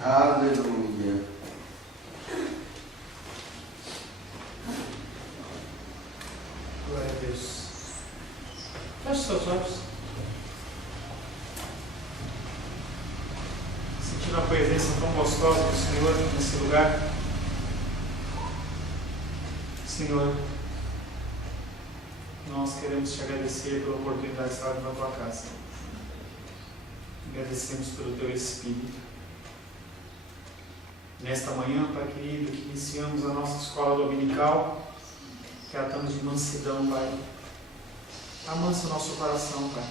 Aleluia. Glória a Deus. Feche seus olhos. Sentindo a presença tão gostosa do Senhor nesse lugar. Senhor, nós queremos te agradecer pela oportunidade de estar na tua casa. Agradecemos pelo teu Espírito. Nesta manhã, Pai querido, que iniciamos a nossa escola dominical, tratamos de mansidão, Pai. Amansa o nosso coração, Pai.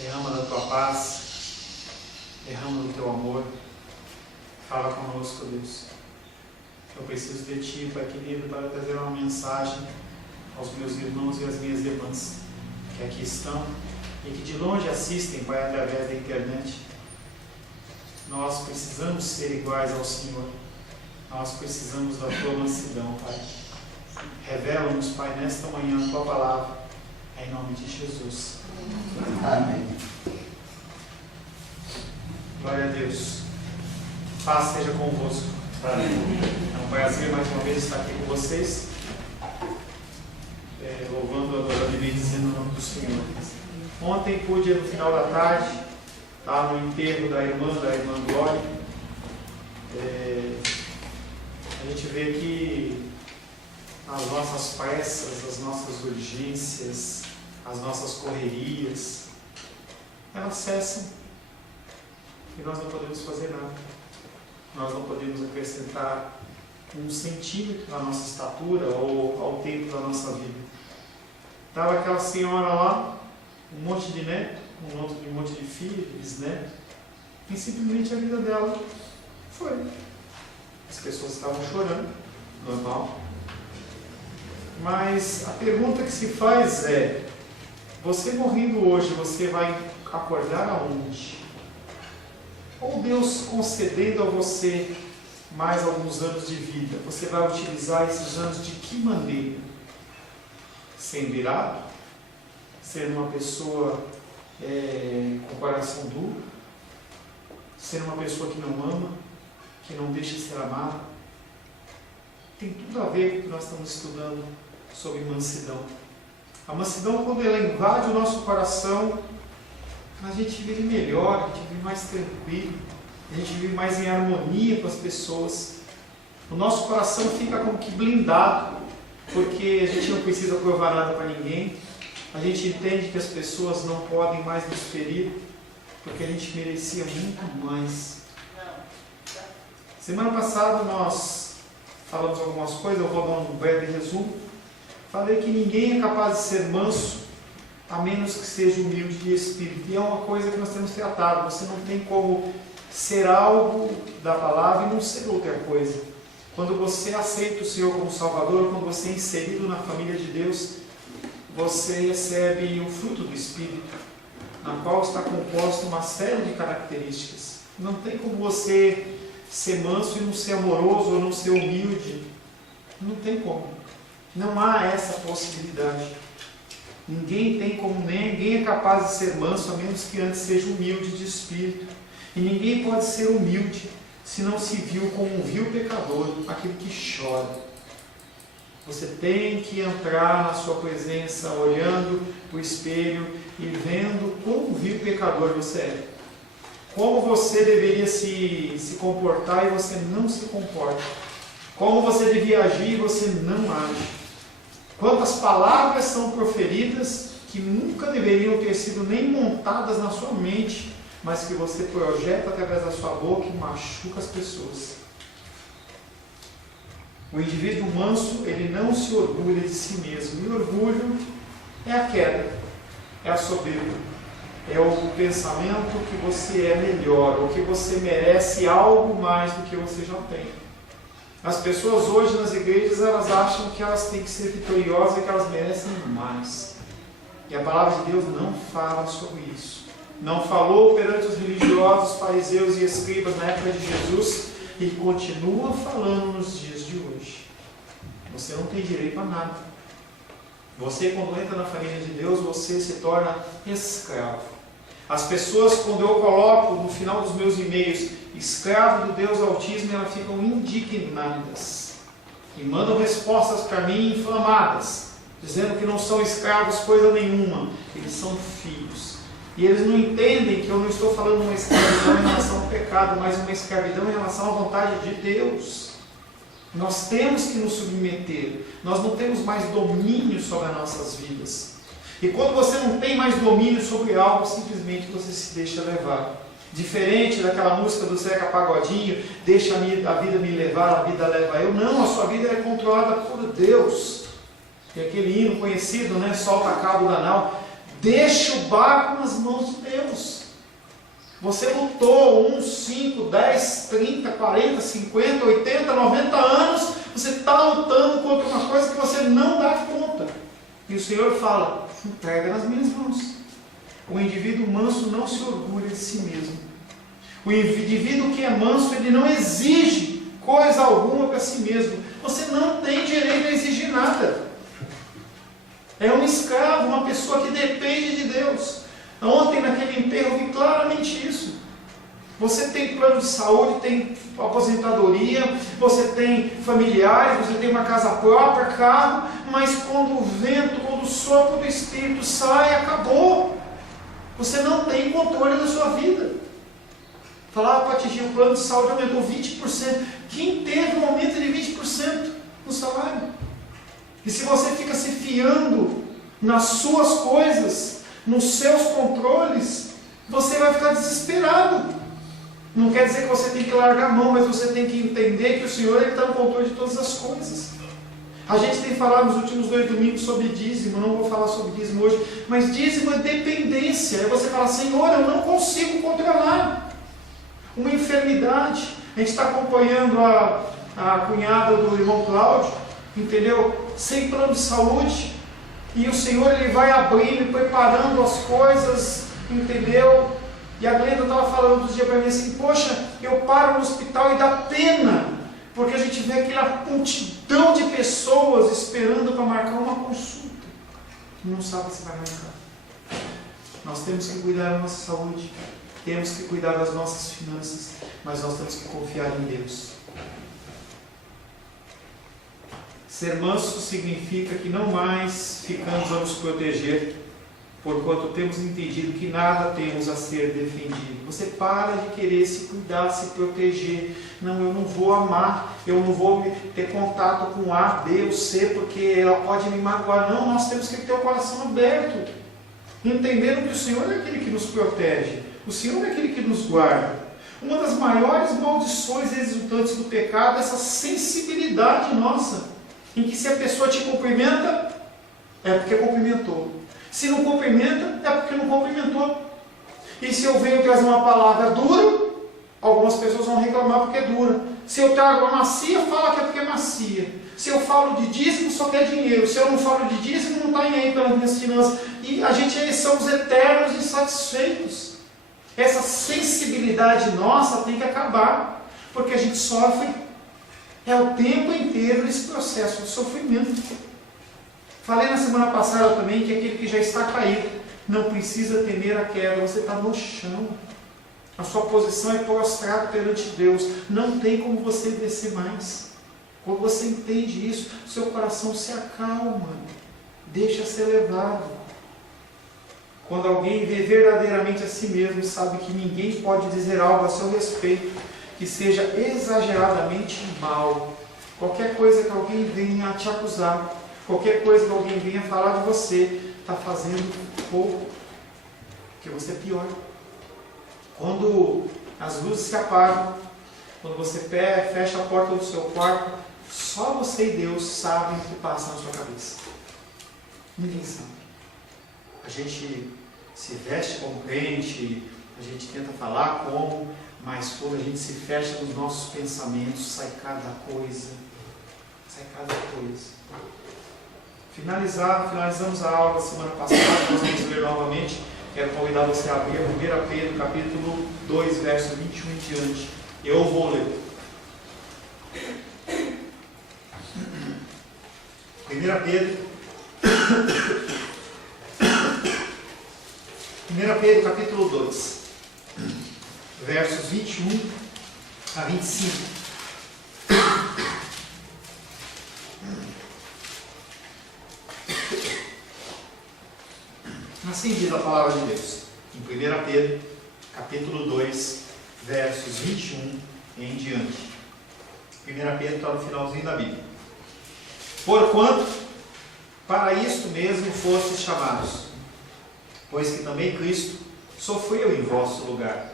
Derrama da tua paz, derrama do teu amor. Fala conosco, Deus. Eu preciso de Ti, Pai querido, para trazer uma mensagem aos meus irmãos e às minhas irmãs que aqui estão e que de longe assistem, Pai, através da internet. Nós precisamos ser iguais ao Senhor. Nós precisamos da Tua mansidão, Pai. Revela-nos, Pai, nesta manhã a Tua palavra, em nome de Jesus. Amém. Glória a Deus. Paz seja convosco. Amém. É um prazer mais uma vez estar aqui com vocês, louvando, adorando e bendizendo o nome do Senhor. Ontem pude, no final da tarde, estar no enterro da irmã Glória. A gente vê que as nossas pressas, as nossas urgências, as nossas correrias, elas cessam e nós não podemos fazer nada. Nós não podemos acrescentar 1 centímetro na nossa estatura ou ao tempo da nossa vida. Estava aquela senhora lá, um monte de neto, um monte de filho, de bisneto, e simplesmente a vida dela foi. As pessoas estavam chorando, normal. Mas a pergunta que se faz é: você morrendo hoje, você vai acordar aonde? Ou Deus concedendo a você mais alguns anos de vida, você vai utilizar esses anos de que maneira? Sendo irado? Sendo uma pessoa com coração duro? Sendo uma pessoa que não ama? Que não deixa ser amada? Tem tudo a ver com o que nós estamos estudando sobre mansidão. A mansidão, quando ela invade o nosso coração, a gente vive melhor, a gente vive mais tranquilo, a gente vive mais em harmonia com as pessoas. O nosso coração fica como que blindado, porque a gente não precisa provar nada para ninguém. A gente entende que as pessoas não podem mais nos ferir, porque a gente merecia muito mais. Semana passada nós falamos algumas coisas, eu vou dar um breve resumo. Falei que ninguém é capaz de ser manso a menos que seja humilde de espírito. E é uma coisa que nós temos tratado. Você não tem como ser algo da palavra e não ser outra coisa. Quando você aceita o Senhor como Salvador, quando você é inserido na família de Deus, você recebe o fruto do Espírito, na qual está composta uma série de características. Não tem como você ser manso e não ser amoroso ou não ser humilde. Não tem como. Não há essa possibilidade. Ninguém tem como, ninguém é capaz de ser manso a menos que antes seja humilde de espírito. E ninguém pode ser humilde se não se viu como um vil pecador, aquele que chora. Você tem que entrar na sua presença, olhando para o espelho e vendo quão vil pecador você é. Como você deveria se comportar e você não se comporta. Como você devia agir e você não age. Quantas palavras são proferidas que nunca deveriam ter sido nem montadas na sua mente, mas que você projeta através da sua boca e machuca as pessoas. O indivíduo manso, ele não se orgulha de si mesmo. E o orgulho é a queda, é a soberba, é o pensamento que você é melhor, ou que você merece algo mais do que você já tem. As pessoas hoje nas igrejas, elas acham que elas têm que ser vitoriosas e que elas merecem mais. E a palavra de Deus não fala sobre isso. Não falou perante os religiosos, fariseus e escribas na época de Jesus e continua falando nos dias de hoje. Você não tem direito a nada. Você, quando entra na família de Deus, você se torna escravo. As pessoas, quando eu coloco no final dos meus e-mails escravo do Deus Altíssimo, elas ficam indignadas e mandam respostas para mim inflamadas, dizendo que não são escravos coisa nenhuma, eles são filhos. E eles não entendem que eu não estou falando de uma escravidão em relação ao pecado, mas uma escravidão em relação à vontade de Deus. Nós temos que nos submeter, nós não temos mais domínio sobre as nossas vidas. E quando você não tem mais domínio sobre algo, simplesmente você se deixa levar. Diferente daquela música do Zeca Pagodinho, deixa a vida me levar, a vida leva eu. Não, a sua vida é controlada por Deus. E aquele hino conhecido, né? Solta cabo da nau. Deixa o barco nas mãos de Deus. Você lutou 1, 5, 10, 30, 40, 50, 80, 90 anos. Você está lutando contra uma coisa que você não dá conta. E o Senhor fala, entrega nas minhas mãos. O indivíduo manso não se orgulha de si mesmo. O indivíduo que é manso, ele não exige coisa alguma para si mesmo. Você não tem direito a exigir nada. É um escravo, uma pessoa que depende de Deus. Ontem, naquele enterro, vi claramente isso. Você tem plano de saúde, tem aposentadoria, você tem familiares, você tem uma casa própria, carro, mas quando o vento, quando o sopro do Espírito sai, acabou. Você não tem controle da sua vida. Falava para atingir o plano de saúde, aumentou 20%. Quem teve um aumento de 20% no salário? E se você fica se fiando nas suas coisas, nos seus controles, você vai ficar desesperado. Não quer dizer que você tem que largar a mão, mas você tem que entender que o Senhor está no controle de todas as coisas. A gente tem falado nos últimos 2 domingos sobre dízimo, não vou falar sobre dízimo hoje, mas dízimo é dependência. É você falar, Senhor, eu não consigo controlar uma enfermidade. A gente está acompanhando a cunhada do irmão Cláudio, entendeu? Sem plano de saúde. E o Senhor, Ele vai abrindo e preparando as coisas, entendeu? E a Glenda estava falando outro dia para mim assim, poxa, eu paro no hospital e dá pena, porque a gente vê aquela multidão de pessoas esperando para marcar uma consulta. Não sabe se vai marcar. Nós temos que cuidar da nossa saúde, temos que cuidar das nossas finanças, mas nós temos que confiar em Deus. Ser manso significa que não mais ficamos a nos proteger, porquanto temos entendido que nada temos a ser defendido. Você para de querer se cuidar, se proteger. Não, eu não vou amar, eu não vou ter contato com A, B ou C, porque ela pode me magoar. Não, nós temos que ter o coração aberto, entendendo que o Senhor é aquele que nos protege, o Senhor é aquele que nos guarda. Uma das maiores maldições resultantes do pecado é essa sensibilidade nossa, em que se a pessoa te cumprimenta, é porque cumprimentou. Se não cumprimenta, é porque não cumprimentou. E se eu venho trazer uma palavra dura, algumas pessoas vão reclamar porque é dura. Se eu trago uma macia, fala que é porque é macia. Se eu falo de dízimo, só quer dinheiro. Se eu não falo de dízimo, não está em aí pelas minhas finanças. E a gente somos eternos insatisfeitos. Essa sensibilidade nossa tem que acabar, porque a gente sofre. É o tempo inteiro esse processo de sofrimento. Falei na semana passada também que aquele que já está caído não precisa temer a queda. Você está no chão. A sua posição é prostrado perante Deus. Não tem como você descer mais. Quando você entende isso, seu coração se acalma. Deixa ser levado. Quando alguém vê verdadeiramente a si mesmo, sabe que ninguém pode dizer algo a seu respeito que seja exageradamente mal. Qualquer coisa que alguém venha a te acusar, qualquer coisa que alguém venha falar de você, está fazendo pouco, porque você é pior. Quando as luzes se apagam, quando você fecha a porta do seu quarto, só você e Deus sabem o que passa na sua cabeça. Ninguém sabe. A gente se veste como crente, a gente tenta falar como, mas quando a gente se fecha nos nossos pensamentos, sai cada coisa. Sai cada coisa. Finalizamos a aula da semana passada, nós vamos ler novamente. Quero convidar você a abrir 1 Pedro, capítulo 2, verso 21 em diante. Eu vou ler. 1 Pedro, capítulo 2, versos 21 a 25. Assim diz a palavra de Deus, em 1 Pedro, capítulo 2, versos 21 em diante. 1 Pedro está no finalzinho da Bíblia. Porquanto, para isto mesmo fostes chamados, pois que também Cristo sofreu em vosso lugar,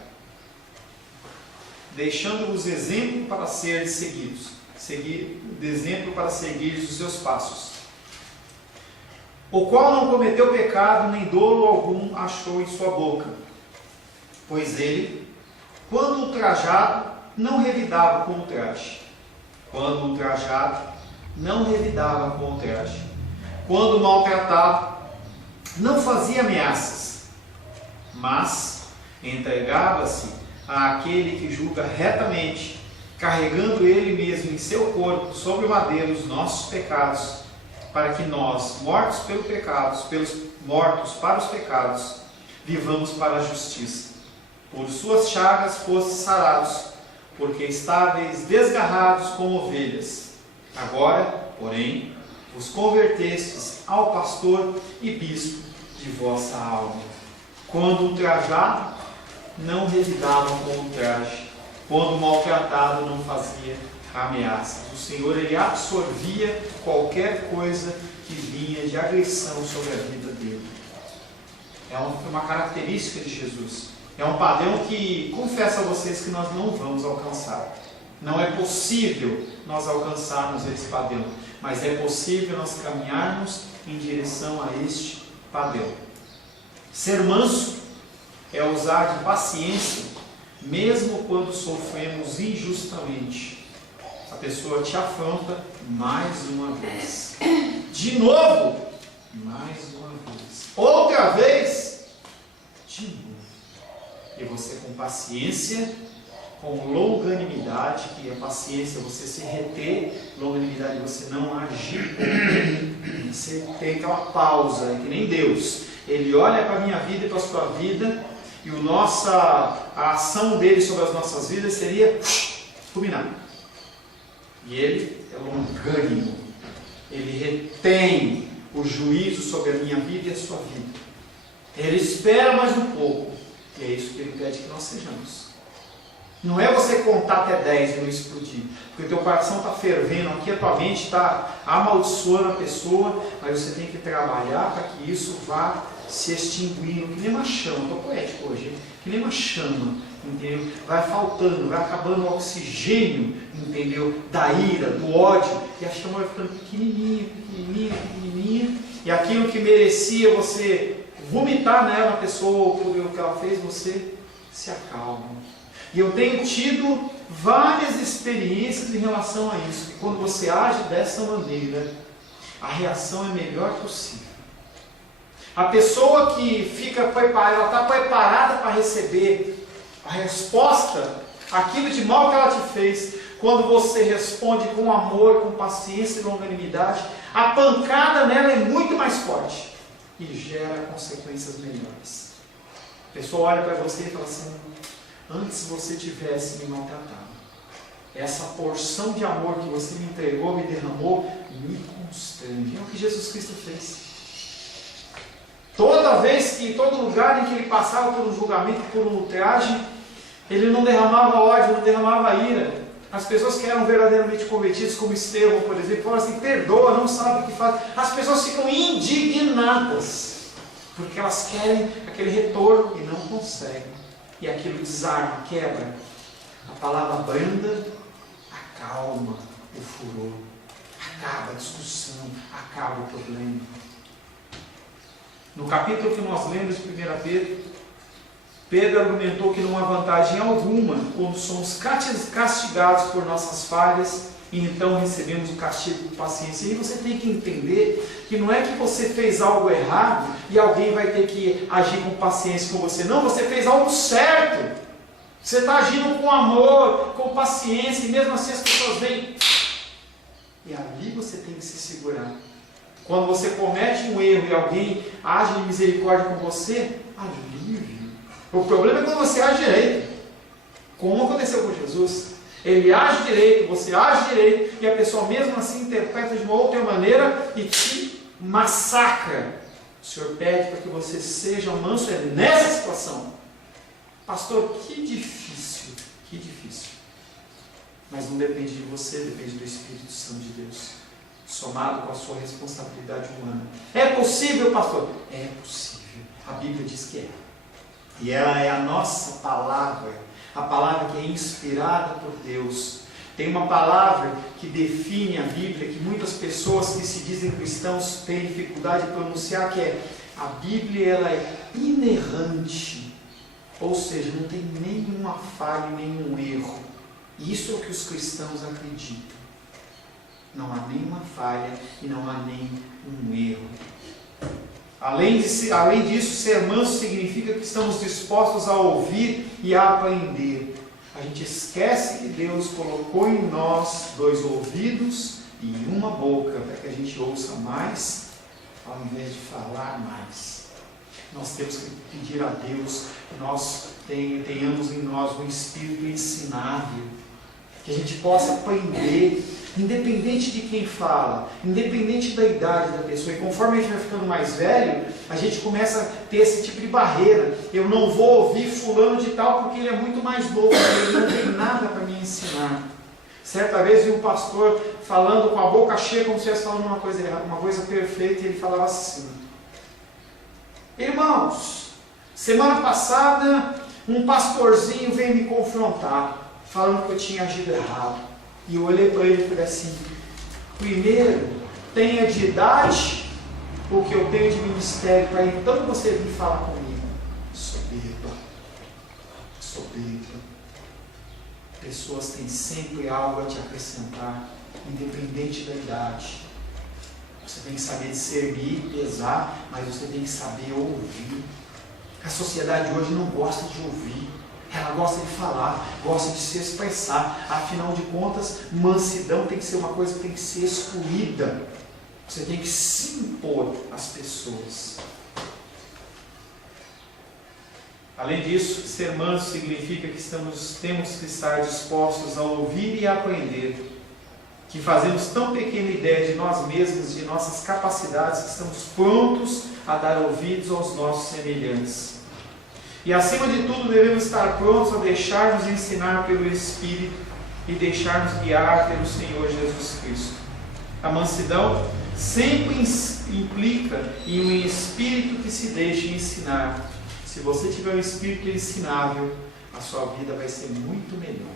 deixando-vos exemplo para serem seguidos, exemplo para seguir os seus passos, o qual não cometeu pecado, nem dolo algum achou em sua boca, pois ele, quando ultrajado, não revidava com ultraje. Quando ultrajado, não revidava com ultraje. Quando maltratado, não fazia ameaças, mas entregava-se àquele que julga retamente, carregando ele mesmo em seu corpo sobre o madeiro os nossos pecados, para que nós, mortos para os pecados, vivamos para a justiça. Por suas chagas fostes sarados, porque estáveis desgarrados como ovelhas. Agora, porém, vos convertestes ao pastor e bispo de vossa alma. Quando ultrajado, não revidava com ultraje. Quando maltratado, não fazia ameaças. O Senhor, Ele absorvia qualquer coisa que vinha de agressão sobre a vida dele. É uma característica de Jesus. É um padrão que, confesso a vocês, que nós não vamos alcançar. Não é possível nós alcançarmos esse padrão, mas é possível nós caminharmos em direção a este padrão. Ser manso é usar de paciência, mesmo quando sofremos injustamente. A pessoa te afronta mais uma vez. De novo, mais uma vez. Outra vez, de novo. E você com paciência, com longanimidade, que a paciência é você se reter, longanimidade é você não agir, você tem aquela pausa, é que nem Deus. Ele olha para a minha vida e para a sua vida, e a ação dele sobre as nossas vidas seria fulminar. E ele é longânimo, ele retém o juízo sobre a minha vida e a sua vida. Ele espera mais um pouco, e é isso que ele pede que nós sejamos. Não é você contar até 10 e não explodir, porque o teu coração está fervendo aqui, a tua mente está amaldiçoando a pessoa, mas você tem que trabalhar para que isso vá se extinguindo, que nem uma chama. Estou poético hoje, que nem uma chama, entendeu? Vai faltando, vai acabando o oxigênio, entendeu? Da ira, do ódio, e a chama vai ficando pequenininha, pequenininha, pequenininha, e aquilo que merecia você vomitar nela, a pessoa, por o que ela fez, você se acalma. E eu tenho tido várias experiências em relação a isso, que quando você age dessa maneira, a reação é a melhor possível. A pessoa que fica preparada, ela está preparada para receber a resposta, aquilo de mal que ela te fez, quando você responde com amor, com paciência e longanimidade, a pancada nela é muito mais forte e gera consequências melhores. A pessoa olha para você e fala assim: antes você tivesse me maltratado, essa porção de amor que você me entregou, me derramou, me constrange. É o que Jesus Cristo fez. Toda vez que, todo lugar em que ele passava por um julgamento, por um ultraje, ele não derramava ódio, não derramava ira. As pessoas que eram verdadeiramente convertidas, como Estevão, por exemplo, falam assim: perdoa, não sabe o que faz. As pessoas ficam indignadas, porque elas querem aquele retorno e não conseguem. E aquilo desarma, quebra. A palavra branda acalma o furor, acaba a discussão, acaba o problema. No capítulo que nós lemos de 1 Pedro, Pedro argumentou que não há vantagem alguma quando somos castigados por nossas falhas e então recebemos o castigo com paciência. E você tem que entender que não é que você fez algo errado e alguém vai ter que agir com paciência com você. Não, você fez algo certo. Você está agindo com amor, com paciência, e mesmo assim as pessoas vêm. E ali você tem que se segurar. Quando você comete um erro e alguém age de misericórdia com você, alívio. O problema é quando você age direito, como aconteceu com Jesus. Ele age direito, você age direito, e a pessoa mesmo assim interpreta de uma outra maneira e te massacra. O Senhor pede para que você seja manso nessa situação. Pastor, que difícil, que difícil. Mas não depende de você, depende do Espírito Santo de Deus, somado com a sua responsabilidade humana. É possível, pastor? É possível. A Bíblia diz que é. E ela é a nossa palavra, a palavra que é inspirada por Deus. Tem uma palavra que define a Bíblia, que muitas pessoas que se dizem cristãos têm dificuldade de pronunciar, que é: a Bíblia ela é inerrante, ou seja, não tem nenhuma falha, nenhum erro. Isso é o que os cristãos acreditam. Não há nenhuma falha e não há nenhum erro. Além disso, ser manso significa que estamos dispostos a ouvir e a aprender. A gente esquece que Deus colocou em nós 2 ouvidos e uma boca, para que a gente ouça mais, ao invés de falar mais. Nós temos que pedir a Deus que nós tenhamos em nós um espírito ensinável, que a gente possa aprender, independente de quem fala, independente da idade da pessoa. E conforme a gente vai ficando mais velho, a gente começa a ter esse tipo de barreira. Eu não vou ouvir fulano de tal porque ele é muito mais novo, ele não tem nada para me ensinar. Certa vez vi um pastor falando com a boca cheia, como se estivesse falando uma coisa errada, uma coisa perfeita, e ele falava assim: irmãos, semana passada um pastorzinho veio me confrontar, falando que eu tinha agido errado. E eu olhei para ele e falei assim: primeiro, tenha de idade o que eu tenho de ministério, para então você vir falar comigo. Soberba. Pessoas têm sempre algo a te acrescentar, independente da idade. Você tem que saber discernir, pesar, mas você tem que saber ouvir. A sociedade hoje não gosta de ouvir. Ela gosta de falar, gosta de se expressar. Afinal de contas, mansidão tem que ser uma coisa que tem que ser excluída. Você tem que se impor às pessoas. Além disso, ser manso significa que temos que estar dispostos a ouvir e a aprender. Que fazemos tão pequena ideia de nós mesmos, de nossas capacidades, que estamos prontos a dar ouvidos aos nossos semelhantes. E acima de tudo devemos estar prontos a deixar-nos ensinar pelo Espírito e deixar-nos guiar pelo Senhor Jesus Cristo. A mansidão sempre implica em um espírito que se deixe ensinar. Se você tiver um espírito ensinável, a sua vida vai ser muito melhor.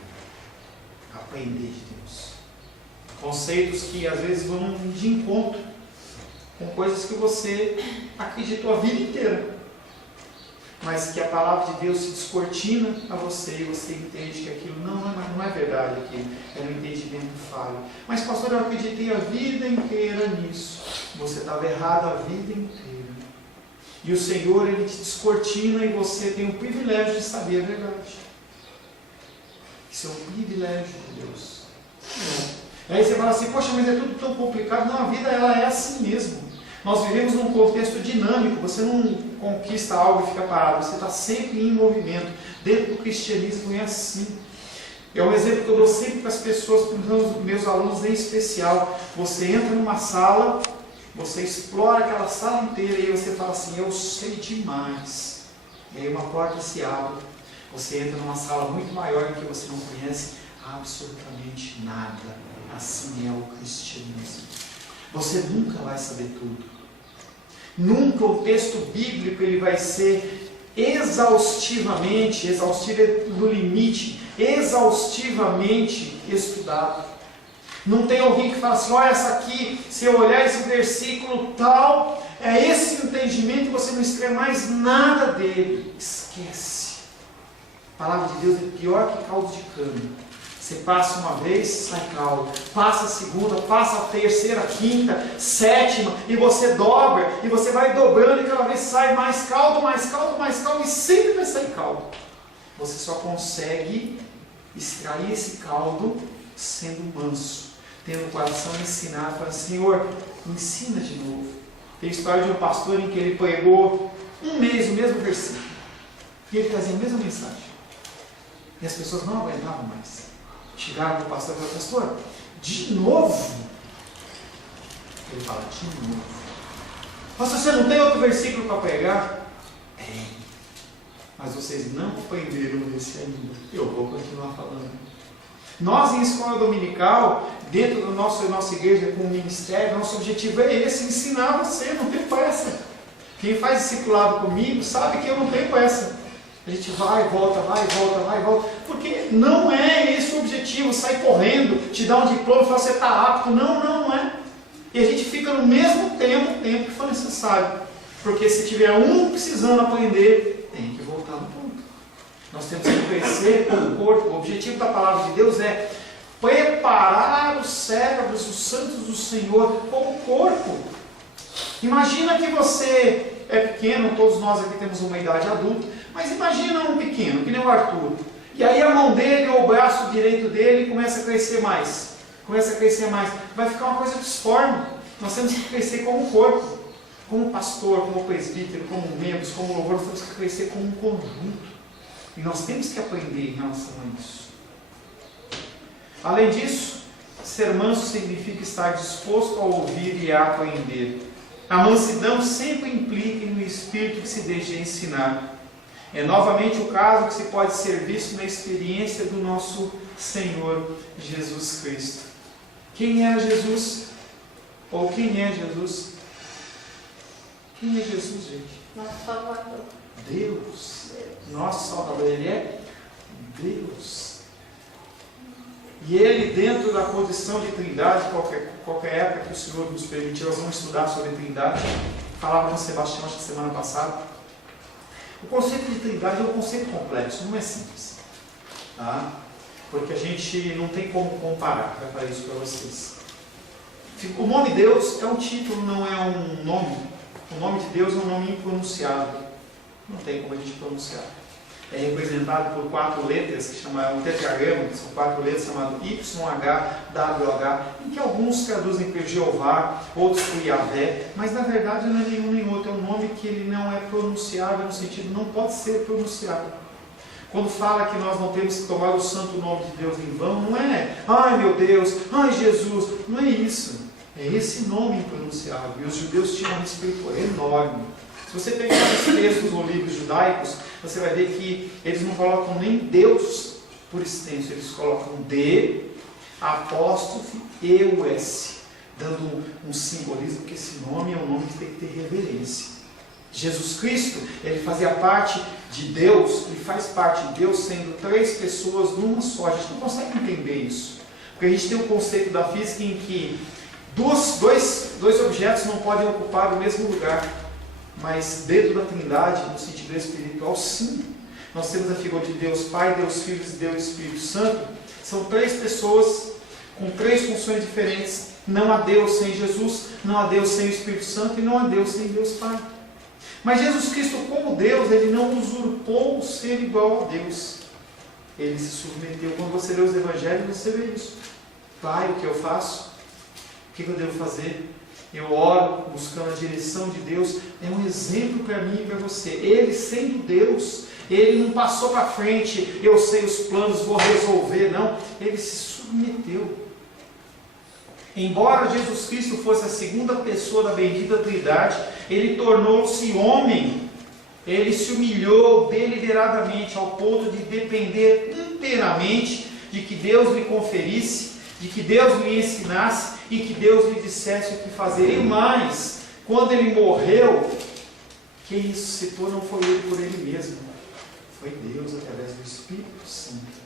Aprender de Deus. Conceitos que às vezes vão de encontro com coisas que você acreditou a vida inteira, mas que a palavra de Deus se descortina a você e você entende que aquilo não é verdade, aquilo é um entendimento falho. Mas pastor, eu acreditei a vida inteira nisso. Você estava errado a vida inteira. E o Senhor, Ele te descortina e você tem o privilégio de saber a verdade. Isso é um privilégio de Deus. Aí você fala assim: poxa, mas é tudo tão complicado. Não, a vida ela é assim mesmo. Nós vivemos num contexto dinâmico. Você não conquista algo e fica parado. Você está sempre em movimento. Dentro do cristianismo é assim. É um exemplo que eu dou sempre para as pessoas, para os meus alunos em especial. Você entra numa sala, você explora aquela sala inteira e aí você fala assim: eu sei demais. E aí uma porta se abre. Você entra numa sala muito maior em que você não conhece absolutamente nada. Assim é o cristianismo. Você nunca vai saber tudo. Nunca o texto bíblico ele vai ser exaustivamente, exaustivo no limite, exaustivamente estudado. Não tem alguém que fala assim: olha, essa aqui, se eu olhar esse versículo tal, é esse entendimento e você não extrai mais nada dele. Esquece. A palavra de Deus é pior que caldo de cana. Você passa uma vez, sai caldo. Passa a segunda, passa a terceira, quinta, sétima, e você dobra, e você vai dobrando, e cada vez sai mais caldo, mais caldo, mais caldo, e sempre vai sair caldo. Você só consegue extrair esse caldo sendo manso, tendo o coração ensinado, falando: Senhor, ensina de novo. Tem a história de um pastor em que ele pregou um mês o mesmo versículo, e ele trazia a mesma mensagem, e as pessoas não aguentavam mais. Chegaram para o pastor e falaram: pastor, de novo? Ele fala: de novo. Pastor, você não tem outro versículo para pregar? Tem. Mas vocês não aprenderam esse ainda. Eu vou continuar falando. Nós, em escola dominical, dentro da nossa igreja, com o ministério, nosso objetivo é esse: ensinar você, não tem pressa. Quem faz discipulado comigo sabe que eu não tenho pressa. A gente vai, volta, vai, volta, vai, volta. Porque não é esse o objetivo: sair correndo, te dar um diploma e falar: você está apto. Não, não é. E a gente fica no mesmo tempo que for necessário. Porque se tiver um precisando aprender, tem que voltar no ponto. Nós temos que crescer como corpo. O objetivo da palavra de Deus é preparar os servos, os santos do Senhor, como corpo. Imagina que você é pequeno, todos nós aqui temos uma idade adulta, mas imagina um pequeno, que nem o Arthur. E aí a mão dele ou o braço direito dele começa a crescer mais. Começa a crescer mais. Vai ficar uma coisa disforme. Nós temos que crescer como corpo. Como pastor, como presbítero, como membros, como louvor, nós temos que crescer como um conjunto. E nós temos que aprender em relação a isso. Além disso, ser manso significa estar disposto a ouvir e a aprender. A mansidão sempre implica no espírito que se deixa ensinar. É novamente o caso que se pode ser visto na experiência do nosso Senhor Jesus Cristo. Quem era Jesus? Ou quem é Jesus? Quem é Jesus, gente? Nosso Salvador. Deus. Nosso Salvador. Ele é Deus. E Ele, dentro da condição de trindade, qualquer época que o Senhor nos permitir, nós vamos estudar sobre trindade. Falava com o Sebastião, acho que semana passada. O conceito de trindade é um conceito complexo, não é simples. Tá? Porque a gente não tem como comparar. Vai falar isso para vocês. O nome Deus é um título, não é um nome. O nome de Deus é um nome impronunciável. Não tem como a gente pronunciar. É representado por 4 letras, que chama um tetragrama, que são 4 letras, chamado YHWH, em que alguns traduzem por Jeová, outros por Yahvé, mas na verdade não é nenhum nem outro. É um nome que ele não é pronunciável, no sentido não pode ser pronunciado. Quando fala que nós não temos que tomar o santo nome de Deus em vão, não é, ai meu Deus, ai Jesus, não é isso. É esse nome impronunciável. E os judeus tinham um respeito enorme. Se você pegar os textos ou livros judaicos, você vai ver que eles não colocam nem Deus por extenso, eles colocam D, apóstrofe e o S, dando um simbolismo, porque esse nome é um nome que tem que ter reverência. Jesus Cristo, ele fazia parte de Deus, ele faz parte de Deus sendo 3 pessoas numa só. A gente não consegue entender isso, porque a gente tem um conceito da física em que dois objetos não podem ocupar o mesmo lugar. Mas dentro da Trindade, no sentido espiritual, sim. Nós temos a figura de Deus Pai, Deus Filho e Deus Espírito Santo. São 3 pessoas com 3 funções diferentes. Não há Deus sem Jesus, não há Deus sem o Espírito Santo e não há Deus sem Deus Pai. Mas Jesus Cristo, como Deus, ele não usurpou o ser igual a Deus. Ele se submeteu. Quando você lê os Evangelhos, você vê isso. Pai, o que eu faço? O que eu devo fazer? Eu oro buscando a direção de Deus. É um exemplo para mim e para você. Ele sendo Deus, ele não passou para frente, eu sei os planos, vou resolver, não. Ele se submeteu. Embora Jesus Cristo fosse a segunda pessoa da bendita Trindade, ele tornou-se homem. Ele se humilhou deliberadamente ao ponto de depender inteiramente de que Deus lhe conferisse, de que Deus lhe ensinasse e que Deus lhe dissesse o que fazer. E mais, quando ele morreu, quem ressuscitou não foi ele por ele mesmo, foi Deus através do Espírito Santo.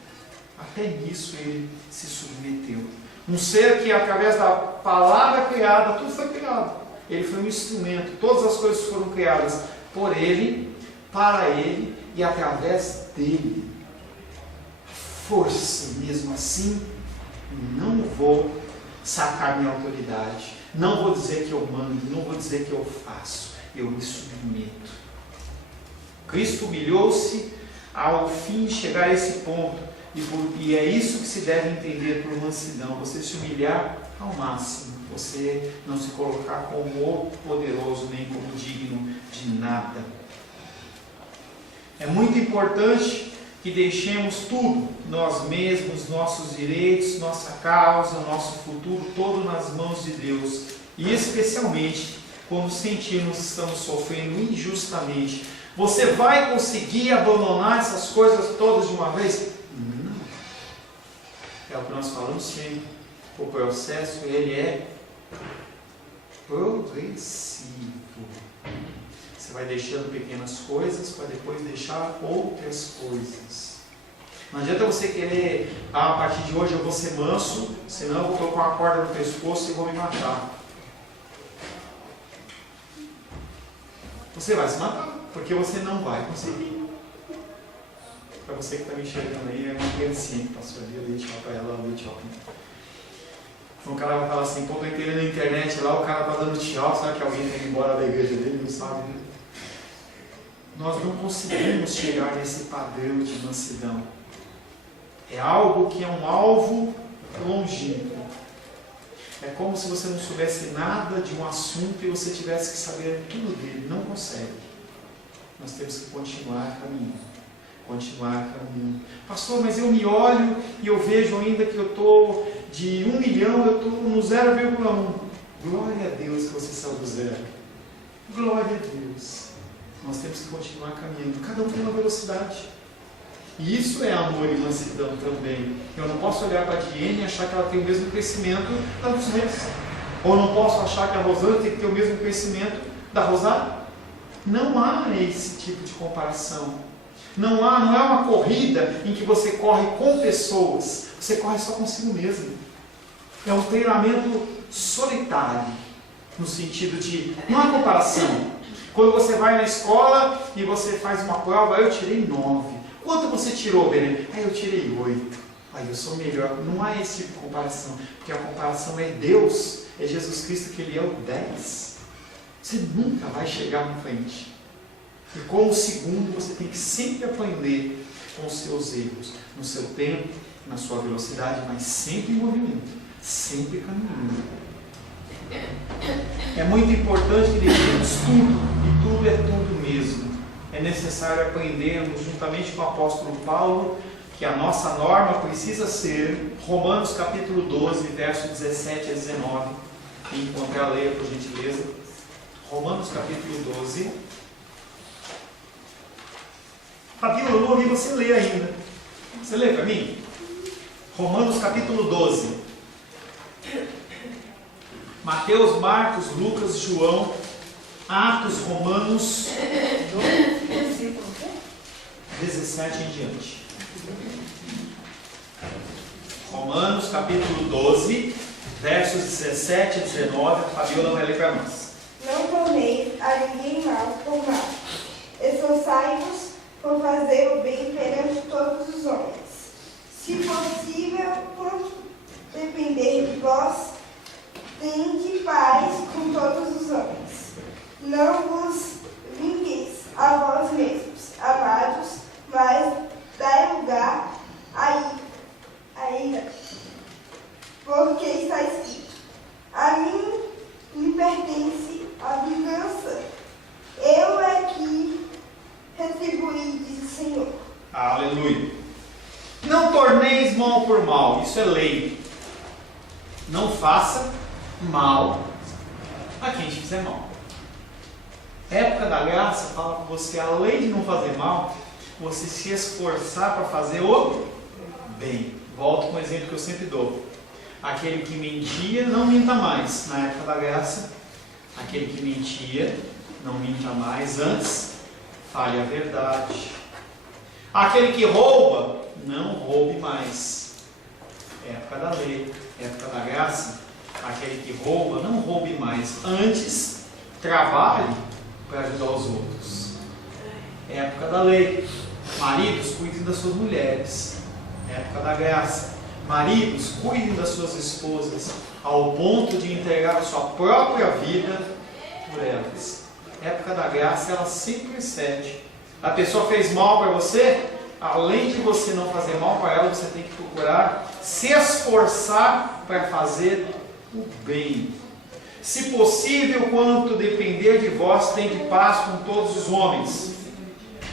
Até nisso ele se submeteu. Um ser que através da palavra criada, tudo foi criado. Ele foi um instrumento, todas as coisas foram criadas por ele, para ele e através dele. Força mesmo assim, não vou sacar minha autoridade, não vou dizer que eu mando, não vou dizer que eu faço, eu me submeto. Cristo humilhou-se ao fim de chegar a esse ponto, e é isso que se deve entender por mansidão, você se humilhar ao máximo, você não se colocar como o poderoso, nem como digno de nada. É muito importante que deixemos tudo, nós mesmos, nossos direitos, nossa causa, nosso futuro, todo nas mãos de Deus. E especialmente quando sentirmos que estamos sofrendo injustamente. Você vai conseguir abandonar essas coisas todas de uma vez? Não. É o que nós falamos sempre. O processo, ele é progressivo. Você vai deixando pequenas coisas para depois deixar outras coisas. Não adianta você querer, a partir de hoje eu vou ser manso, senão eu vou colocar uma corda no pescoço e vou me matar. Você vai se matar, porque você não vai conseguir. Para você que está me enxergando aí, é uma criancinha que passou ali, eu dei tchau para ela, eu dei tchau. Então o cara vai falar assim, pô, tô entendendo na internet lá, o cara tá dando tchau, sabe que alguém tem que ir embora da igreja dele, não sabe, né? Nós não conseguimos chegar nesse padrão de mansidão. É algo que é um alvo longínquo. É como se você não soubesse nada de um assunto e você tivesse que saber tudo dele. Não consegue. Nós temos que continuar caminhando. Continuar caminhando. Pastor, mas eu me olho e eu vejo ainda que eu estou de 1 milhão, eu estou no 0,1. Glória a Deus que você saiu do zero. Glória a Deus. Nós temos que continuar caminhando. Cada um tem uma velocidade. E isso é amor e mansidão também. Eu não posso olhar para a Diene e achar que ela tem o mesmo crescimento da dos reis. Ou não posso achar que a Rosana tem que ter o mesmo crescimento da Rosário. Não há esse tipo de comparação. Não é uma corrida em que você corre com pessoas. Você corre só consigo mesmo. É um treinamento solitário. No sentido de, não há comparação. Quando você vai na escola e você faz uma prova, eu tirei 9. Quanto você tirou, Belém? Eu tirei 8. Eu sou melhor. Não há esse tipo de comparação. Porque a comparação é Deus, é Jesus Cristo, que Ele é o 10. Você nunca vai chegar na frente. E como segundo, você tem que sempre aprender com os seus erros, no seu tempo, na sua velocidade, mas sempre em movimento, sempre caminhando. É muito importante que deixemos tudo, e tudo é tudo mesmo. É necessário aprendermos, juntamente com o apóstolo Paulo, que a nossa norma precisa ser Romanos capítulo 12, verso 17 a 19. Quem encontrar, leia por gentileza. Romanos capítulo 12. Fabiola, eu não ouvi você ler ainda. Você lê para mim? Romanos capítulo 12. Mateus, Marcos, Lucas, João, Atos, Romanos 17 em diante. Romanos capítulo 12, versos 17 a 19. A Fabiola vai ler para nós. Não torneis a ninguém mal por mal. Esforçai-vos por fazer o bem perante todos os homens. Se possível, quanto depender de vós, tende paz com todos os homens. Não vos vingueis a vós mesmos, amados, mas dai lugar à ira. Porque está escrito: a mim me pertence a vingança. Eu é que retribuí, diz o Senhor. Aleluia. Não torneis mal por mal, isso é lei. Não faça mal a quem te fizer mal. Época da graça fala para você, além de não fazer mal, você se esforçar para fazer o bem. Volto com o exemplo que eu sempre dou. Aquele que mentia, não minta mais. Na época da graça, aquele que mentia, não minta mais. Antes, fale a verdade. Aquele que rouba, não roube mais. Época da lei, época da graça, aquele que rouba, não roube mais. Antes, trabalhe para ajudar os outros. Época da lei. Maridos, cuidem das suas mulheres. Época da graça. Maridos, cuidem das suas esposas, ao ponto de entregar a sua própria vida por elas. Época da graça, ela sempre excede. A pessoa fez mal para você, além de você não fazer mal para ela, você tem que procurar se esforçar para fazer o bem. Se possível, quanto depender de vós, tende paz com todos os homens.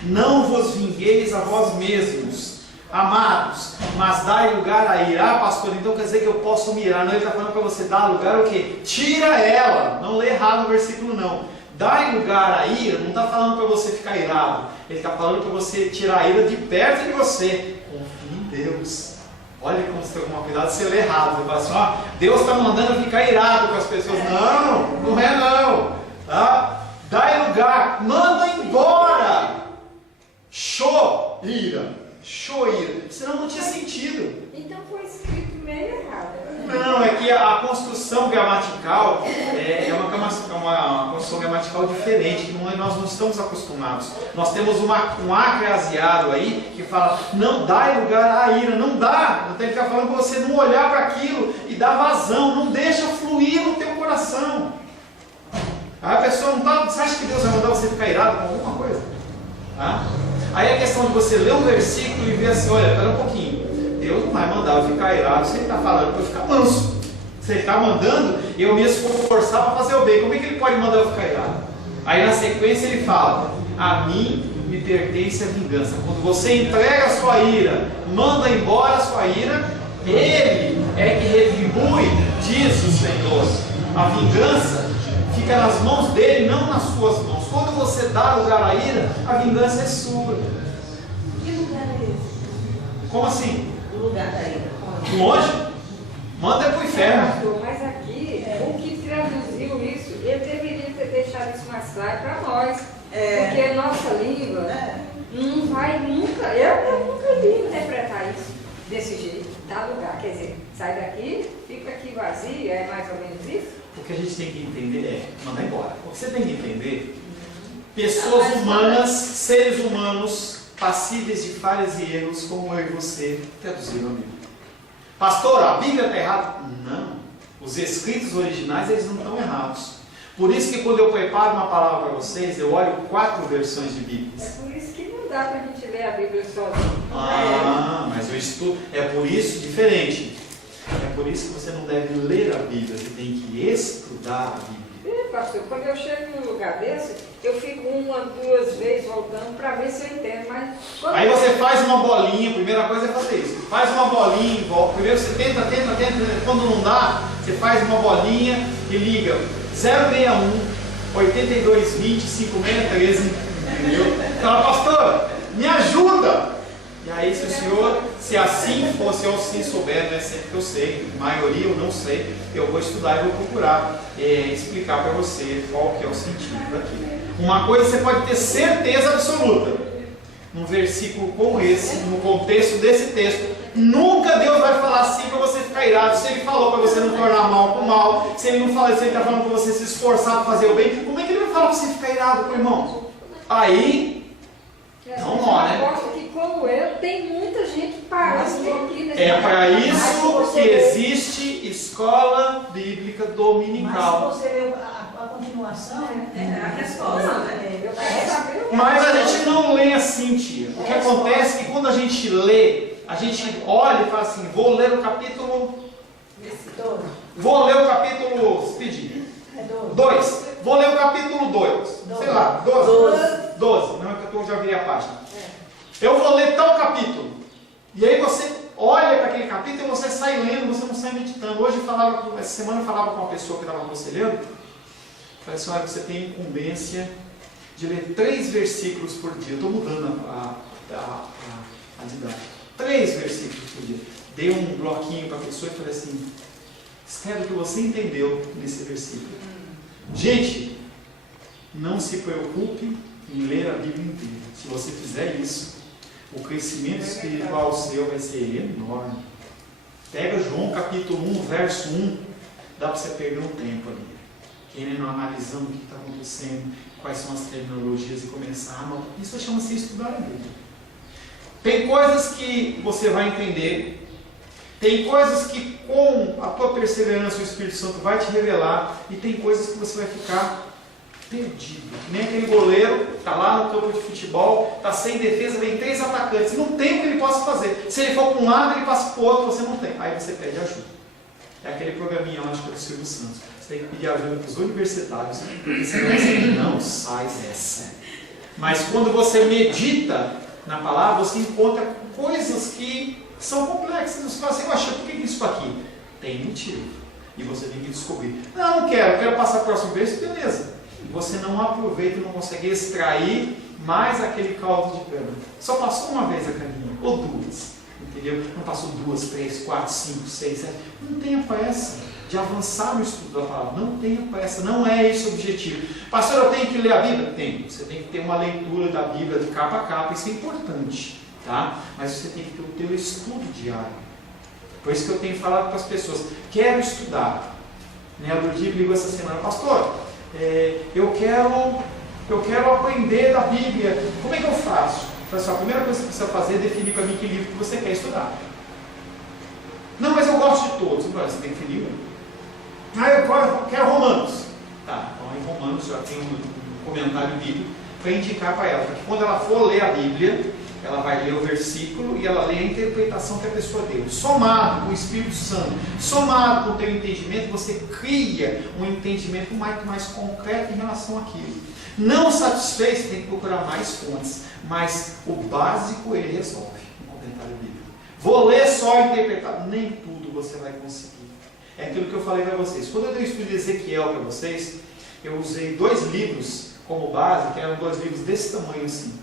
Não vos vingueis a vós mesmos, amados, mas dai lugar à ira. Ah, pastor, então quer dizer que eu posso me irar? Não, ele está falando para você dar lugar o quê? Tira ela. Não lê errado o versículo não. Dai lugar à ira, não está falando para você ficar irado. Ele está falando para você tirar a ira de perto de você. Confie em Deus. Olha como você tem que tomar cuidado se você lê errado. Você fala assim, ó, Deus está mandando ficar irado com as pessoas. Não, não é não. Tá? Dai lugar, manda embora. Show, ira. Show, ira. Senão não tinha sentido. Então foi escrito meio errado. Não, é que a construção gramatical é uma construção gramatical diferente, que nós não estamos acostumados. Nós temos um acraseado aí que fala, não dá lugar à ira, não dá. Então ele está falando para você não olhar para aquilo e dar vazão, não deixa fluir no teu coração. Aí a pessoa não está, você acha que Deus vai mandar você ficar irado com alguma coisa? Tá? Aí a questão de você ler um versículo e ver assim, olha, espera um pouquinho. Deus não vai mandar eu ficar irado se Ele está falando para eu ficar manso. Se Ele está mandando eu me esforçar para fazer o bem, como é que Ele pode mandar eu ficar irado? Aí na sequência Ele fala, a mim me pertence a vingança. Quando você entrega a sua ira, manda embora a sua ira, Ele é que retribui, diz o Senhor. A vingança fica nas mãos dele, não nas suas mãos. Quando você dá lugar à ira, a vingança é sua. Que lugar é esse? Como assim? O lugar da ira. Longe? Manda para o inferno. Mas aqui, o que traduziu isso, ele deveria ter deixado isso mais claro para nós. Porque a nossa língua não vai nunca, eu nunca vi interpretar isso desse jeito. Dá lugar, quer dizer, sai daqui, fica aqui vazio, é mais ou menos isso? O que a gente tem que entender é mandar embora. O que você tem que entender, pessoas humanas, seres humanos, passíveis de falhas e erros, como eu e você, traduziram a Bíblia. Pastor, a Bíblia está errada? Não. Os escritos originais, eles não estão errados. Por isso que quando eu preparo uma palavra para vocês, eu olho 4 versões de Bíblia. É por isso que não dá para a gente ler a Bíblia sozinho. Mas eu estudo. É por isso diferente. É por isso que você não deve ler a Bíblia, você tem que estudar a Bíblia. Pastor, quando eu chego num lugar desse, eu fico 1, 2 vezes voltando para ver se eu entendo. Mas aí você faz uma bolinha, a primeira coisa é fazer isso. Faz uma bolinha em volta. Primeiro você tenta. Quando não dá, você faz uma bolinha e liga 061 8220 5613. Entendeu? Fala, pastor, me ajuda! E aí, se assim for, se eu assim souber, não é sempre que eu sei, a maioria eu não sei, eu vou estudar e vou procurar explicar para você qual que é o sentido daquilo. Uma coisa você pode ter certeza absoluta, num versículo como esse, no contexto desse texto, nunca Deus vai falar assim para você ficar irado. Se Ele falou para você não tornar mal com mal, se Ele não fala, se Ele está falando para você se esforçar para fazer o bem, como é que Ele vai falar para você ficar irado, meu irmão? Aí, não nó, né? Eu acho que como eu, tem muita gente parando aqui nesse É para isso que existe escola bíblica dominical. Mas se você leu a continuação, a resposta, né? Eu quero saber. Mas a gente não lê assim, tia. O que acontece é que quando a gente lê, a gente olha e fala assim, vou ler o capítulo... Vou ler o capítulo... Se pedir. 2. Vou ler o capítulo 2. Sei lá, 12. Não, é que eu já virei a página. Eu vou ler tal capítulo. E aí você olha para aquele capítulo e você sai lendo, você não sai meditando. Essa semana eu falava com uma pessoa que estava aconselhando. Falei assim, olha, você tem incumbência de ler 3 versículos por dia. Eu estou mudando a didática. 3 versículos por dia. Dei um bloquinho para a pessoa e falei assim, escreve o que você entendeu nesse versículo. Gente, não se preocupe em ler a Bíblia inteira. Se você fizer isso, o crescimento espiritual seu vai ser enorme. Pega João capítulo 1, verso 1, dá para você perder um tempo ali. Querendo, analisando o que está acontecendo, quais são as terminologias e começar a... Isso chama-se estudar a Bíblia. Tem coisas que você vai entender, tem coisas que com a tua perseverança o Espírito Santo vai te revelar, e tem coisas que você vai ficar perdido. Nem aquele goleiro está lá no campo de futebol, está sem defesa, vem 3 atacantes, não tem o que ele possa fazer. Se ele for para um lado, ele passa para o outro, você não tem. Aí você pede ajuda. É aquele programinha lá, acho que é do Silvio Santos. Você tem que pedir ajuda para os universitários, porque senão você não sai dessa. Mas quando você medita na palavra, você encontra coisas que são complexas. Você fala assim, eu achei, por que isso aqui? Tem motivo. E você tem que descobrir. Não quero passar para o próximo verso, beleza. Você não aproveita e não consegue extrair mais aquele caldo de cana. Só passou uma vez a caninha, ou duas. Entendeu? Não passou 2, 3, 4, 5, 6, 7. Não tenha pressa de avançar no estudo da palavra. Não tenha pressa. Não é esse o objetivo. Pastor, eu tenho que ler a Bíblia? Tem. Você tem que ter uma leitura da Bíblia de capa a capa. Isso é importante. Tá? Mas você tem que ter o teu estudo diário. Por isso que eu tenho falado para as pessoas. Quero estudar. A Lourdes ligou essa semana. Pastor, eu quero aprender da Bíblia. Como é que eu faço? A primeira coisa que você precisa fazer é definir para mim que livro que você quer estudar. Não, mas eu gosto de todos. Você tem que definir um. Eu quero Romanos. Tá, então em Romanos já tem um comentário bíblico para indicar para ela. Porque quando ela for ler a Bíblia, ela vai ler o versículo e ela lê a interpretação que a pessoa deu. Somado com o Espírito Santo, somado com o teu entendimento, você cria um entendimento mais concreto em relação àquilo. Não satisfeito, você tem que procurar mais fontes. Mas o básico ele resolve no comentário bíblico. Vou ler só e interpretar. Nem tudo você vai conseguir. É aquilo que eu falei para vocês. Quando eu dei o estudo de Ezequiel para vocês, eu usei 2 livros como base, que eram 2 livros desse tamanho assim.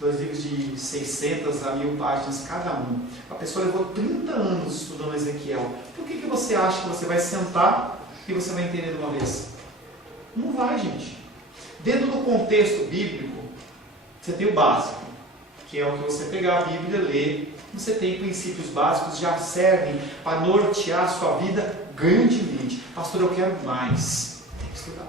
2 livros de 600 a 1000 páginas cada um. A pessoa levou 30 anos estudando Ezequiel. Por que você acha que você vai sentar e você vai entender de uma vez? Não vai, gente. Dentro do contexto bíblico, você tem o básico, que é o que você pegar a Bíblia e ler. Você tem princípios básicos, já servem para nortear a sua vida grandemente. Pastor, eu quero mais. Tem que estudar.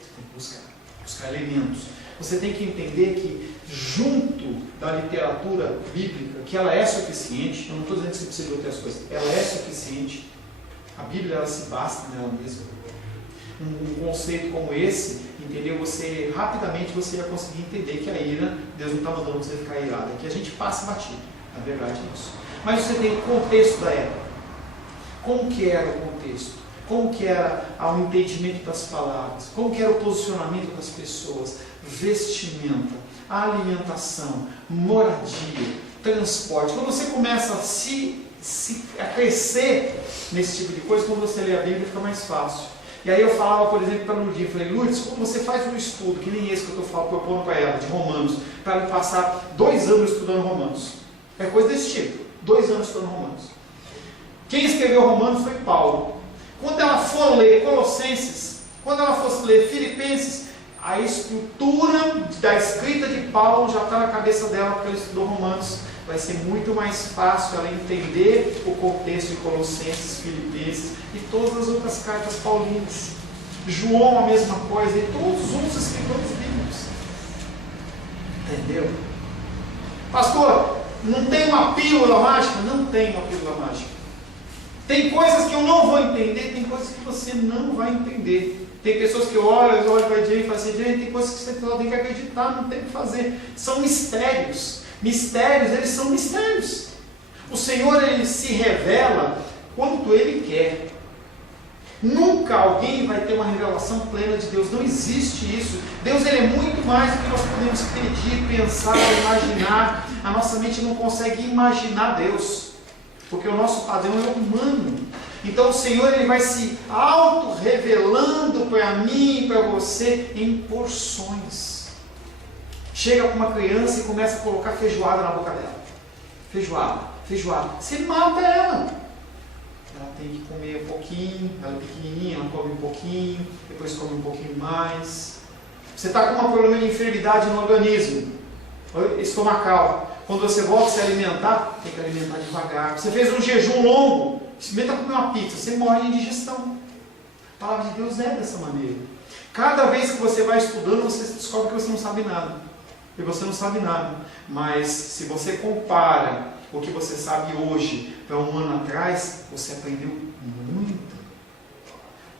Você tem que buscar elementos. Você tem que entender que junto da literatura bíblica, que ela é suficiente, eu não estou dizendo que você precisa de outras coisas, ela é suficiente. A Bíblia ela se basta nela mesma. Um conceito como esse, entendeu? Rapidamente você ia conseguir entender que a ira, Deus não está mandando você ficar irado, é que a gente passa batido, na verdade é isso. Mas você tem o contexto da época. Como que era o contexto? Como que era o entendimento das palavras? Como que era o posicionamento das pessoas? Vestimenta, alimentação, moradia, transporte. Quando você começa a crescer nesse tipo de coisa, quando você lê a Bíblia fica mais fácil. E aí eu falava, por exemplo, para a Lourdes, eu falei, Lourdes, quando você faz um estudo, que nem esse que eu estou propondo para ela, de Romanos, para ela passar 2 anos estudando Romanos. É coisa desse tipo, 2 anos estudando Romanos. Quem escreveu Romanos foi Paulo. Quando ela for ler Colossenses, quando ela for ler Filipenses, a estrutura da escrita de Paulo já está na cabeça dela, porque ela estudou Romanos. Vai ser muito mais fácil ela entender o contexto de Colossenses, Filipenses e todas as outras cartas paulinas. João a mesma coisa, e todos os outros escritores bíblicos. Entendeu? Pastor, não tem uma pílula mágica? Não tem uma pílula mágica. Tem coisas que eu não vou entender, tem coisas que você não vai entender. Tem pessoas que olham para a gente e falam assim, gente, tem coisas que você tem que acreditar, não tem o que fazer. São mistérios. Mistérios, eles são mistérios. O Senhor, ele se revela quando Ele quer. Nunca alguém vai ter uma revelação plena de Deus. Não existe isso. Deus, ele é muito mais do que nós podemos pedir, pensar, imaginar. A nossa mente não consegue imaginar Deus, porque o nosso padrão é humano. Então o Senhor, ele vai se auto-revelando para mim e para você em porções. Chega para uma criança e começa a colocar feijoada na boca dela. Feijoada. Você mata ela. Ela tem que comer um pouquinho, ela é pequenininha, ela come um pouquinho, depois come um pouquinho mais. Você está com um problema de enfermidade no organismo, estomacal. Quando você volta a se alimentar, tem que alimentar devagar. Você fez um jejum longo, experimenta comer uma pizza, você morre de indigestão. A palavra de Deus é dessa maneira. Cada vez que você vai estudando, você descobre que você não sabe nada. E você não sabe nada. Mas se você compara o que você sabe hoje para um ano atrás, você aprendeu muito.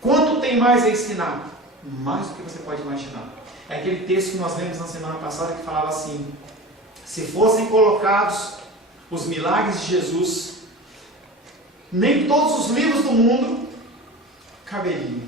Quanto tem mais a ensinar? Mais do que você pode imaginar. É aquele texto que nós lemos na semana passada que falava assim: se fossem colocados os milagres de Jesus, nem todos os livros do mundo caberiam.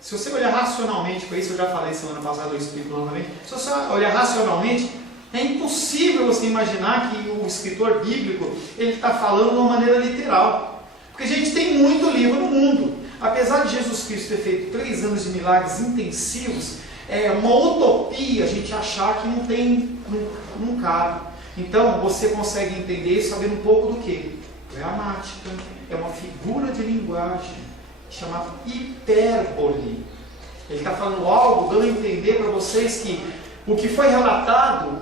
Se Se você olhar racionalmente para isso, eu já falei semana passada, eu explico novamente. Se você olhar racionalmente, é impossível você imaginar que o escritor bíblico ele está falando de uma maneira literal. Porque a gente tem muito livro no mundo. Apesar de Jesus Cristo ter feito 3 anos de milagres intensivos, é uma utopia a gente achar que não cabe. Então você consegue entender isso sabendo um pouco do que? Gramática, é uma figura de linguagem chamada hipérbole. Ele está falando algo, dando a entender para vocês que o que foi relatado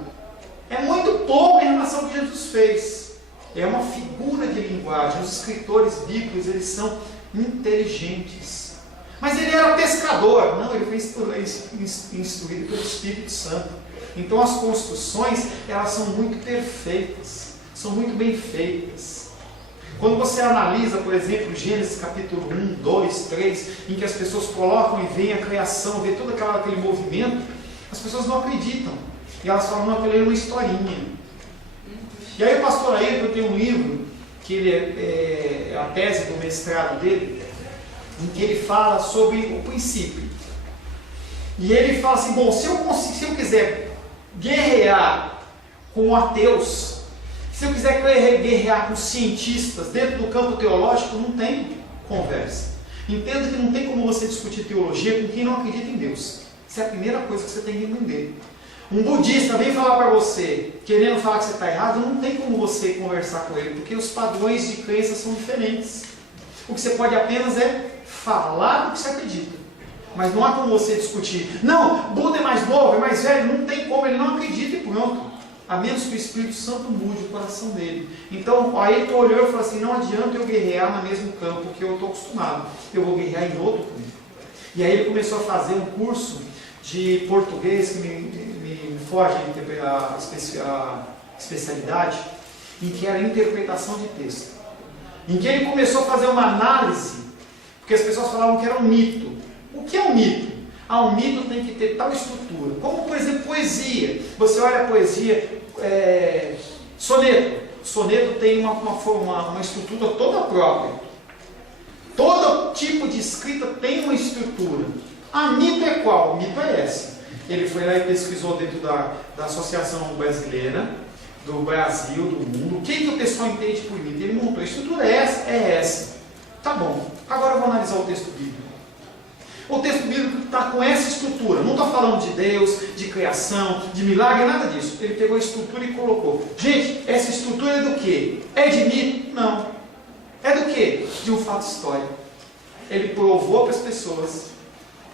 é muito pouco em relação ao que Jesus fez. É uma figura de linguagem. Os escritores bíblicos, eles são inteligentes. Mas ele era pescador. Não, ele foi instruído pelo Espírito Santo. Então as construções, elas são muito perfeitas. São muito bem feitas. Quando você analisa, por exemplo, Gênesis capítulo 1, 2, 3, em que as pessoas colocam e veem a criação, vê todo aquele movimento, as pessoas não acreditam. E elas falam, não, aquilo é uma historinha. E aí o pastor Ayrton tem um livro, que ele é a tese do mestrado dele, em que ele fala sobre o princípio. E ele fala assim, bom, se eu quiser guerrear com ateus, se eu quiser guerrear com cientistas dentro do campo teológico, não tem conversa. Entenda que não tem como você discutir teologia com quem não acredita em Deus. Essa é a primeira coisa que você tem que entender. Um budista vem falar para você, querendo falar que você está errado, não tem como você conversar com ele, porque os padrões de crença são diferentes. O que você pode apenas é falar do que você acredita. Mas não há como você discutir. Não, Buda é mais novo, é mais velho, não tem como, ele não acredita e pronto. A menos que o Espírito Santo mude o coração dele. Então, aí ele olhou e falou assim, não adianta eu guerrear no mesmo campo que eu estou acostumado. Eu vou guerrear em outro campo. E aí ele começou a fazer um curso de português, que me foge a especialidade, em que era interpretação de texto. Em que ele começou a fazer uma análise, porque as pessoas falavam que era um mito. O que é um mito? Um mito tem que ter tal estrutura. Como, por exemplo, poesia. Você olha a poesia, soneto. Soneto tem uma estrutura toda própria. Todo tipo de escrita tem uma estrutura. A mito é qual? O mito é essa. Ele foi lá e pesquisou dentro da Associação Brasileira, do Brasil, do mundo. O que o pessoal entende por mito? Ele montou. A estrutura é essa. Tá bom. Agora eu vou analisar o texto bíblico. O texto bíblico está com essa estrutura. Não está falando de Deus, de criação, de milagre, nada disso. Ele pegou a estrutura e colocou. Gente, essa estrutura é do quê? É de mito? Não. É do quê? De um fato histórico. Ele provou para as pessoas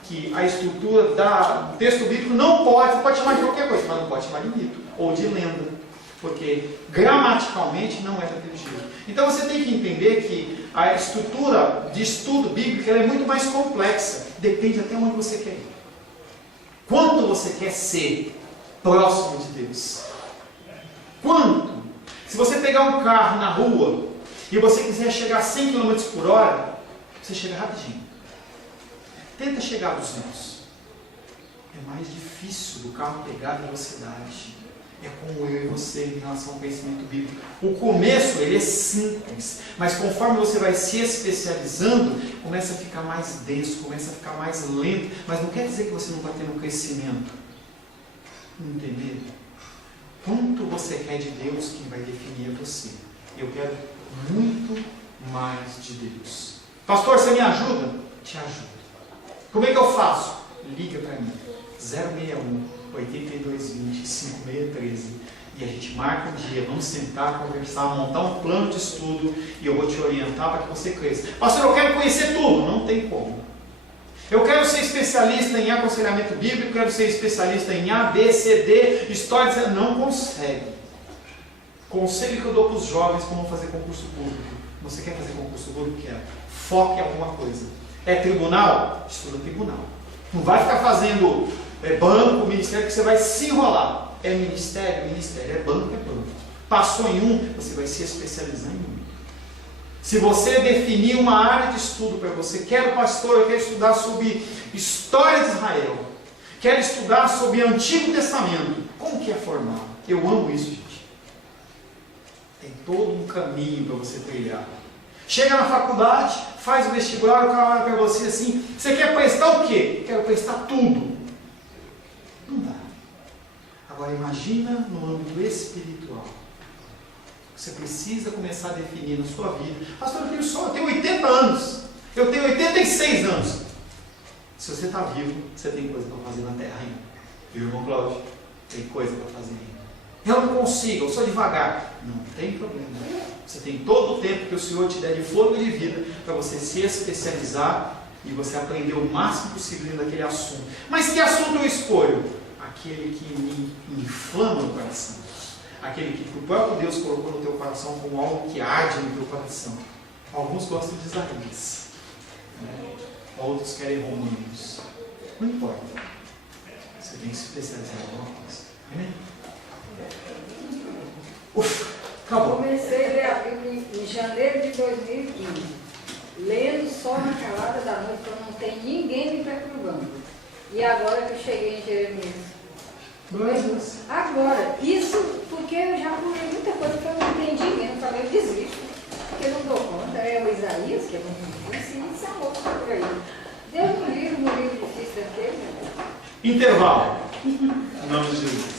que a estrutura do texto bíblico não pode, você pode chamar de qualquer coisa, mas não pode chamar de mito ou de lenda. Porque gramaticalmente não é daquele jeito. Então você tem que entender que a estrutura de estudo bíblico ela é muito mais complexa. Depende até onde você quer ir. Quanto você quer ser próximo de Deus? Quanto? Se você pegar um carro na rua e você quiser chegar a 100 km por hora, você chega rapidinho. Tenta chegar a 200. É mais difícil do carro pegar a velocidade. É como eu e você em relação ao conhecimento bíblico. O começo ele é simples, mas conforme você vai se especializando, começa a ficar mais denso, começa a ficar mais lento, mas não quer dizer que você não está tendo um crescimento. Entender? Quanto você quer de Deus, quem vai definir é você. Eu quero muito mais de Deus. Pastor, você me ajuda? Te ajudo. Como é que eu faço? Liga para mim. 061 8220 5613 e a gente marca um dia, vamos sentar, conversar, montar um plano de estudo e eu vou te orientar para que você cresça. Pastor, eu quero conhecer tudo. Não tem como. Eu quero ser especialista em aconselhamento bíblico, quero ser especialista em A, B, C, D, história, não consegue. Conselho que eu dou para os jovens como fazer concurso público. Você quer fazer concurso público? Quer. Foque em alguma coisa. É tribunal? Estuda tribunal. Não vai ficar fazendo banco, ministério, que você vai se enrolar. É ministério, é banco, é banco. Passou em um, você vai se especializar em um. Se você definir uma área de estudo para você, quero pastor, eu quero estudar sobre história de Israel, quero estudar sobre o Antigo Testamento, como que é formado? Eu amo isso, gente. Tem todo um caminho para você trilhar. Chega na faculdade, faz o vestibular, o cara olha para você assim, você quer prestar o quê? Quero prestar tudo. Não dá. Agora imagina no âmbito espiritual. Você precisa começar a definir na sua vida. Pastor, eu tenho 80 anos. Eu tenho 86 anos. Se você está vivo, você tem coisa para fazer na terra ainda. Viu, irmão Cláudio? Tem coisa para fazer ainda. Eu não consigo, eu sou devagar. Não tem problema. Você tem todo o tempo que o Senhor te der de fôlego de vida para você se especializar e você aprender o máximo possível daquele assunto. Mas que assunto eu escolho? Aquele que me inflama no coração. Aquele que o próprio Deus colocou no teu coração como algo que arde no teu coração. Alguns gostam de Isaías, né? Outros querem Romanos. Não importa. Você tem que se especializar em alguma coisa. Amém? Acabou. Comecei a ler a Bíblia em janeiro de 2015, lendo só na calada da noite, quando não tem ninguém me perturbando. E agora que eu cheguei em Jeremias. Agora, isso porque eu já pulei muita coisa que eu não entendi mesmo, falei, eu desisto, porque eu não dou conta. É o Isaías, que é muito difícil, e essa outra por aí. Deus me livre, um livro difícil daquele. Intervalo. Em nome de Jesus.